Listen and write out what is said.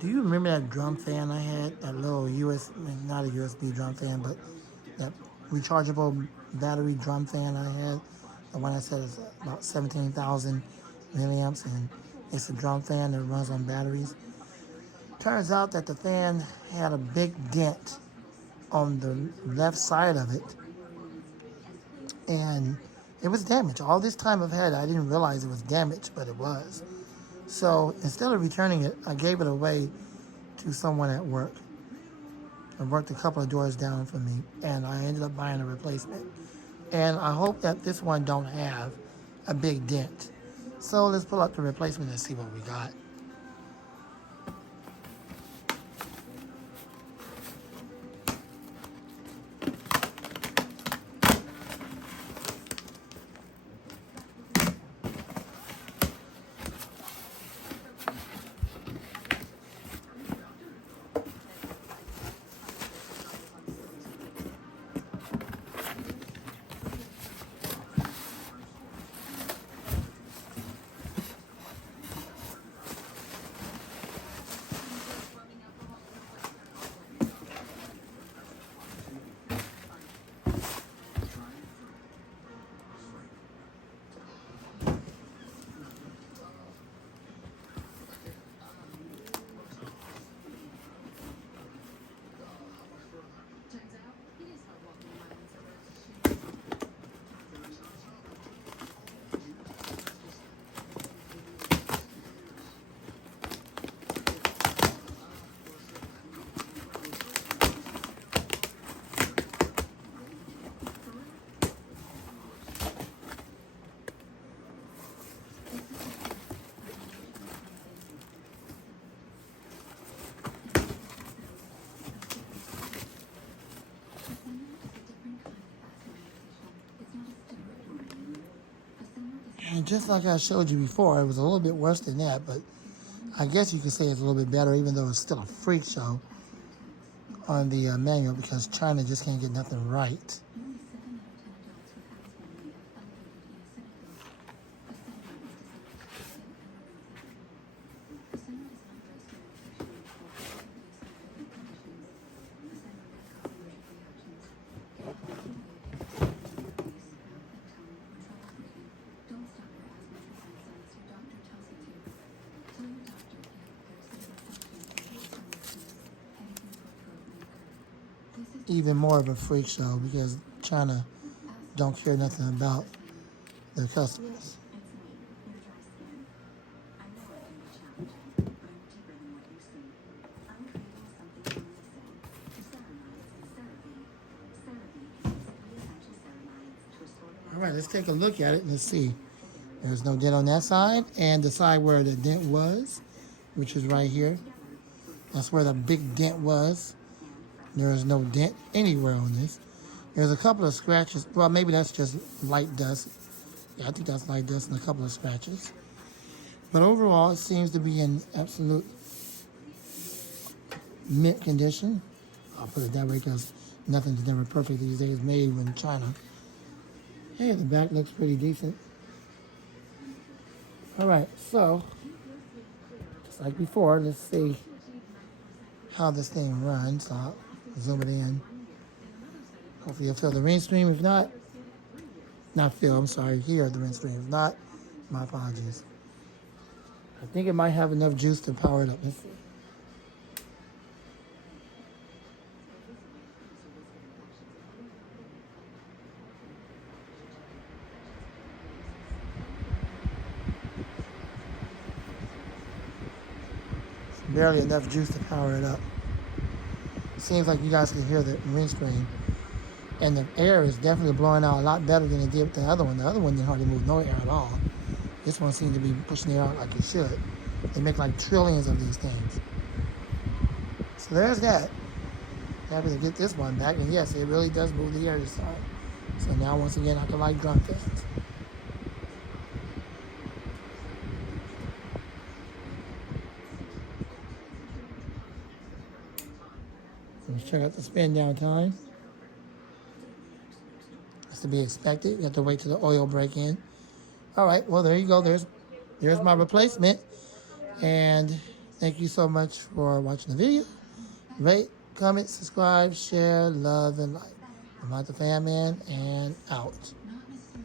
Do you remember that drum fan I had? That little not a USB drum fan, but that rechargeable battery drum fan I had. The one I said is about 17,000 milliamps, and it's a drum fan that runs on batteries. Turns out that the fan had a big dent on the left side of it, and it was damaged. All this time I've had it, I didn't realize it was damaged, but it was. So instead of returning it, I gave it away to someone at work. It worked a couple of doors down from me, and I ended up buying a replacement. And I hope that this one don't have a big dent. So let's pull up the replacement and see what we got. And just like I showed you before, it was a little bit worse than that, but I guess you could say it's a little bit better, even though it's still a freak show on the manual, because China just can't get nothing right. Even more of a freak show because China don't care nothing about their customers. All right, let's take a look at it and let's see. There's no dent on that side, and the side where the dent was, which is right here. That's where the big dent was. There is no dent anywhere on this. There's a couple of scratches. Well, maybe that's just light dust. Yeah, I think that's light dust and a couple of scratches. But overall, it seems to be in absolute mint condition. I'll put it that way because nothing's never perfect these days, made in China. Hey, the back looks pretty decent. All right, so just like before, let's see how this thing runs. I'll zoom it in. Hopefully you'll feel the rain stream. If not feel, I'm sorry, hear the rain stream. If not, my apologies. I think it might have enough juice to power it up. Let's see. Barely enough juice to power it up. Seems like you guys can hear the wind stream. And the air is definitely blowing out a lot better than it did with the other one. The other one didn't hardly move no air at all. This one seems to be pushing air out like it should. They make like trillions of these things. So there's that. Happy to get this one back. And yes, it really does move the air this time. So now once again I can like drum fans. Let's check out the spin down time. That's to be expected. You have to wait till the oil break in. All right, well there you go. There's my replacement. And Thank you so much for watching the video. Rate, comment, subscribe, share, love, and like. I'm out the fan man and out.